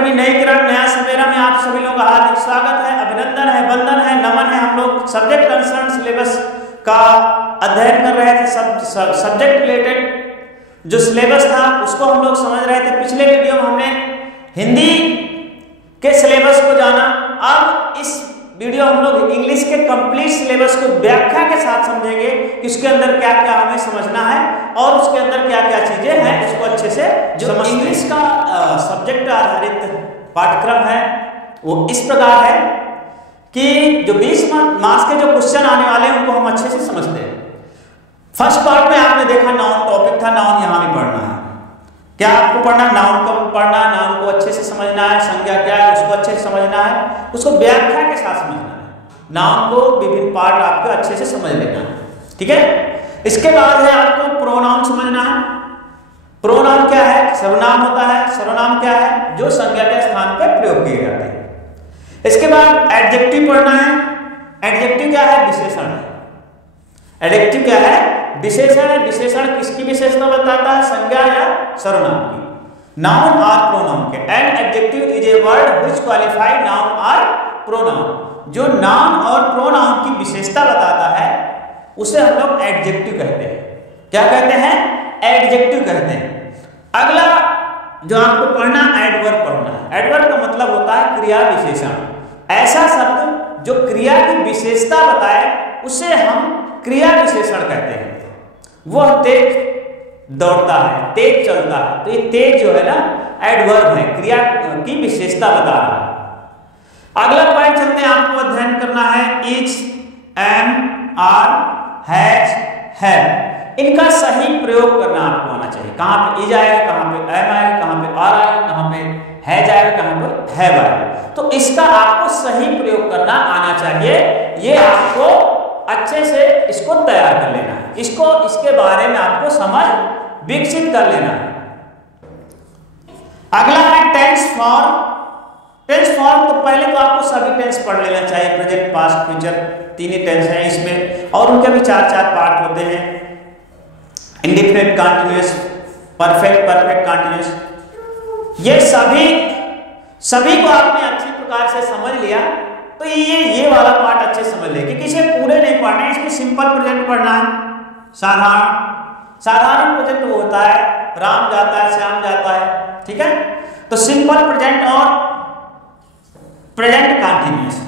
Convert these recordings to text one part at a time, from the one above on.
Academy नई किरण नया सवेरा में आप सभी लोगों का हार्दिक स्वागत है, अभिनंदन है, वंदन है, नमन है। हम लोग सब्जेक्ट कंसर्न सिलेबस का अध्ययन कर रहे थे। सब्जेक्ट रिलेटेड जो सिलेबस था उसको हम लोग समझ रहे थे। पिछले वीडियो में हमने हिंदी के सिलेबस को जाना। अब इस वीडियो हम लोग इंग्लिश के कंप्लीट सिलेबस को व्याख्या के साथ समझेंगे कि उसके अंदर क्या क्या हमें समझना है और उसके अंदर क्या क्या चीजें हैं उसको अच्छे से जो इंग्लिश का सब्जेक्ट आधारित पाठ्यक्रम है वो इस प्रकार है कि जो 20 मार्क्स के जो क्वेश्चन आने वाले हैं उनको हम अच्छे से समझते हैं। फर्स्ट पार्ट में आपने देखा नाउन टॉपिक था, नाउन यहाँ भी पढ़ना है। क्या आपको पढ़ना है? नाउन को पढ़ना है, नाउन को अच्छे से समझना है, संज्ञा क्या है उसको अच्छे से समझना है, उसको व्याख्या के साथ समझना है। नाउन को विभिन्न पार्ट आपको अच्छे से समझ लेना है, ठीक है। इसके बाद है आपको प्रोनाउन समझना है। प्रोनाउन क्या है? सर्वनाम होता है। सर्वनाम क्या है? जो संज्ञा के स्थान पर प्रयोग किए जाते हैं। इसके बाद एडजेक्टिव पढ़ना है। एडजेक्टिव क्या है? विशेषण है। एडजेक्टिव क्या है? विशेषण है। विशेषण किसकी विशेषता बताता है? संज्ञा या सर्वनाम की। नाउन और प्रोनाउन के। An adjective is a word which qualify noun और प्रोनाउन। जो नाउन और प्रोनाउन की विशेषता बताता है उसे हम लोग एडजेक्टिव कहते हैं। क्या कहते हैं? एडजेक्टिव कहते हैं। अगला जो आपको पढ़ना एडवर्ब पढ़ना है। एडवर्ब का मतलब होता है क्रिया विशेषण। ऐसा शब्द जो क्रिया की विशेषता बताए उसे हम क्रिया विशेषण कहते हैं। वह तेज दौड़ता है, तेज चलता है, तो ये तेज जो है ना एडवर्ब है, क्रिया की विशेषता बता रहा है। अगला पॉइंट चलते हैं, आपको अध्ययन करना है is, am, are, has, have. इनका सही प्रयोग करना आपको आना चाहिए। कहां पे इज आएगा, कहां पे एम आएगा, कहां पे आर आएगा, कहां पे हैज आएगा, कहां पे हैव आएगा। तो इसका आपको सही प्रयोग करना आना चाहिए। ये आपको अच्छे से इसको तैयार कर लेना है। इसके बारे में आपको समझ विकसित कर लेना है। अगला है टेंस फॉर्म। टेंस फॉर्म तो पहले तो आपको सभी टेंस पढ़ लेना चाहिए। प्रेजेंट, पास्ट, फ्यूचर, तीन ही टेंस हैं इसमें और उनके भी चार पार्ट होते हैं। Indefinite continuous, perfect, perfect continuous. ये सभी को आपने अच्छी प्रकार से समझ लिया तो ये वाला पार्ट अच्छे समझ ले, क्योंकि इसे पूरे नहीं पढ़ना है। इसमें सिंपल प्रेजेंट पढ़ना है। साधारण प्रेजेंट वो होता है राम जाता है, श्याम जाता है, ठीक है। तो सिंपल प्रेजेंट और प्रेजेंट कंटीन्यूअस।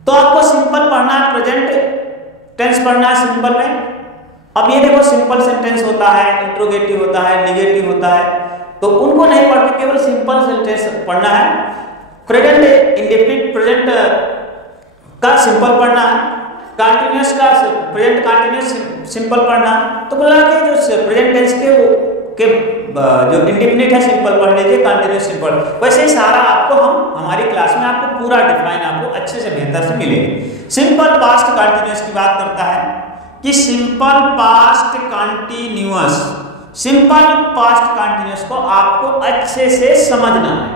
तो आपको सिंपल पढ़ना है, प्रेजेंट टेंस पढ़ना है सिंपल में। अब ये देखो सिंपल सेंटेंस होता है, इंट्रोगेटिव होता है, नेगेटिव होता है, तो उनको नहीं पढ़ के केवल सिंपल सेंटेंस पढ़ना है। प्रेजेंट इंडेफिनिट प्रेजेंट का सिंपल पढ़ना है, कंटीन्यूअस का प्रेजेंट कंटीन्यूअस सिंपल पढ़ना। तो बोला कि जो प्रेजेंट टेंस के जो इंडेफिनिट है सिंपल पढ़ लीजिए, कंटीन्यूअस सिंपल। वैसे सारा आपको हमारी क्लास में आपको पूरा डिफाइन आपको अच्छे से बेहतर से मिलेगी। सिंपल पास्ट कंटीन्यूअस की बात करता है कि simple past continuous, simple past continuous को आपको अच्छे से समझना है।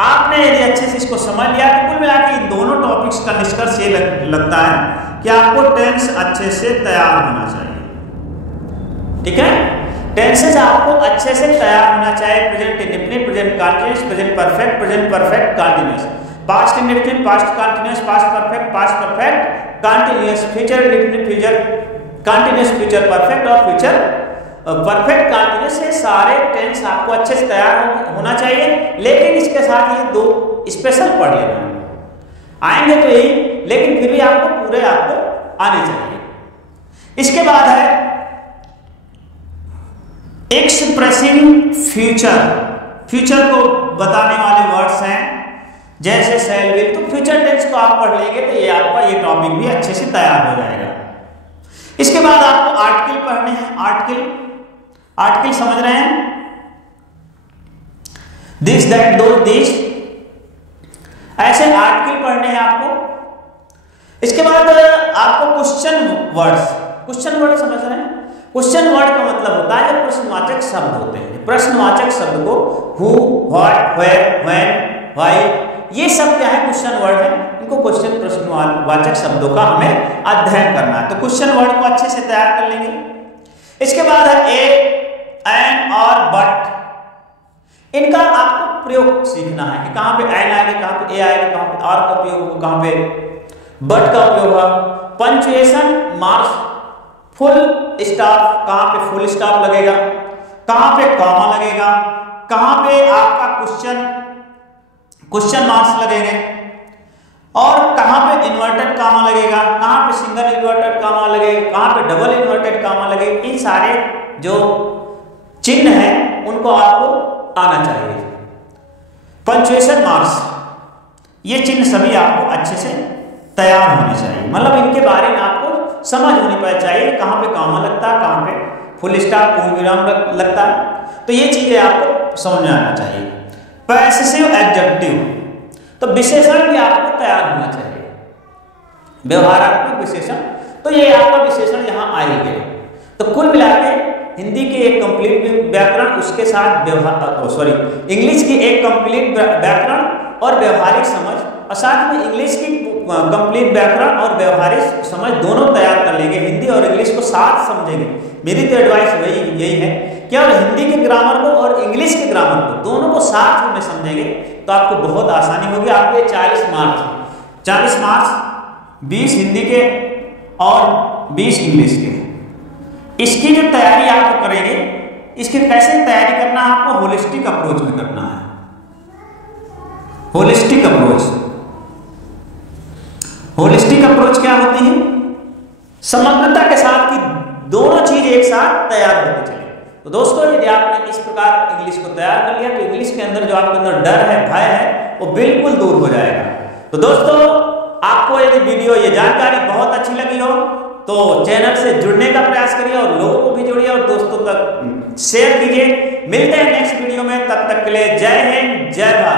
आपने यदि अच्छे से इसको समझ लिया तो कुल मिला के इन दोनों टॉपिक्स का निष्कर्ष ये लगता है कि आपको टेंस अच्छे से तैयार होना चाहिए, ठीक है। टेंसेस आपको अच्छे से तैयार होना चाहिए। Present indefinite, present continuous, present perfect, present perfect continuous, past indefinite, past continuous, past perfect, past perfect continuous, future indefinite, future continuous, future perfect और फ्यूचर परफेक्ट कंटीन्यूअस। से सारे टेंस आपको अच्छे से तैयार होना चाहिए। लेकिन इसके साथ ये दो स्पेशल पढ़ लेना आएंगे तो यही, लेकिन फिर भी आपको पूरे आपको आने चाहिए। इसके बाद है एक्सप्रेसिंग फ्यूचर। फ्यूचर को बताने वाले वर्ड्स हैं जैसे शैल विल। तो फ्यूचर टेंस को आप पढ़ लेंगे तो ये आपका ये टॉपिक भी अच्छे से तैयार हो जाएगा। इसके बाद आपको आर्टिकल पढ़ने हैं। आर्टिकल समझ रहे हैं? दिस, दैट, दो, दिस, ऐसे आर्टिकल पढ़ने हैं आपको। इसके बाद आपको क्वेश्चन वर्ड्स। क्वेश्चन वर्ड समझ रहे हैं? क्वेश्चन वर्ड का मतलब होता है जो प्रश्नवाचक शब्द होते हैं। प्रश्नवाचक शब्द को who, what, where, when, why, ये सब क्या है? क्वेश्चन वर्ड है। इनको क्वेश्चन प्रश्नवाचक शब्दों का हमें अध्ययन करना है। तो क्वेश्चन वर्ड को अच्छे से तैयार कर लेंगे। इसके बाद है ए, एन और बट। इनका आपको प्रयोग सीखना है कि कहाँ पे एन आएगा, कहाँ पे ए आएगा, कहाँ पे आर का उपयोग होगा, कहाँ पे बट का उपयोग होगा। पंक्चुएशन मार्क्स, फुल स्टॉप, कहाँ पे फुल स्टॉप लगेगा, कहाँ पे कॉमा लगेगा, कहाँ पे आपका क्वेश्चन मार्क्स लगेंगे, और कहाँ पे इन्वर्टेड कामा लगेगा, कहाँ पे सिंगल इन्वर्टेड कामा लगेगा, कहाँ पे डबल इन्वर्टेड कामा लगेगा। इन सारे जो चिन्ह हैं उनको आपको आना चाहिए। पंक्चुएशन मार्क्स, ये चिन्ह सभी आपको अच्छे से तैयार होने चाहिए, मतलब इनके बारे में आपको समझ होनी चाहिए, कहाँ पे कामा लगता है, कहाँ पे फुल स्टॉप पूर्ण विराम लगता है। तो ये चीजें आपको समझ में आना चाहिए। पॉसेसिव एडजेक्टिव, तो विशेषण भी आपको तैयार होना चाहिए, व्यवहारात्मक विशेषण। तो ये आपका विशेषण यहाँ आएंगे। तो कुल मिलाकर हिंदी के एक कंप्लीट व्याकरण, उसके साथ इंग्लिश की एक कंप्लीट व्याकरण और व्यवहारिक समझ, और साथ में इंग्लिश की कंप्लीट व्याकरण और व्यवहारिक समझ दोनों तैयार कर लेंगे। हिंदी और इंग्लिश को साथ समझेंगे। मेरी तो एडवाइस यही है कि और हिंदी के ग्रामर को और इंग्लिश के ग्रामर को दोनों को साथ में समझेंगे तो आपको बहुत आसानी होगी। आपके 40 मार्क्स 20 हिंदी के और 20 इंग्लिश के। इसकी जो तैयारी आप करेंगे, इसकी कैसे तैयारी करना है, आपको होलिस्टिक अप्रोच में करना है। होलिस्टिक अप्रोच क्या होती है? समग्रता के साथ कि दोनों चीज एक साथ तैयार होती चले। तो दोस्तों, यदि आपने इस प्रकार इंग्लिश को तैयार कर लिया तो इंग्लिश के अंदर जो आपके अंदर डर है, भय है, वो बिल्कुल दूर हो जाएगा। तो दोस्तों, आपको यदि वीडियो, ये जानकारी बहुत अच्छी लगी हो तो चैनल से जुड़ने का प्रयास करिए और लोगों को भी जोड़िए और दोस्तों तक शेयर कीजिए। मिलते हैं नेक्स्ट वीडियो में, तब तक के लिए जय हिंद, जय भारत।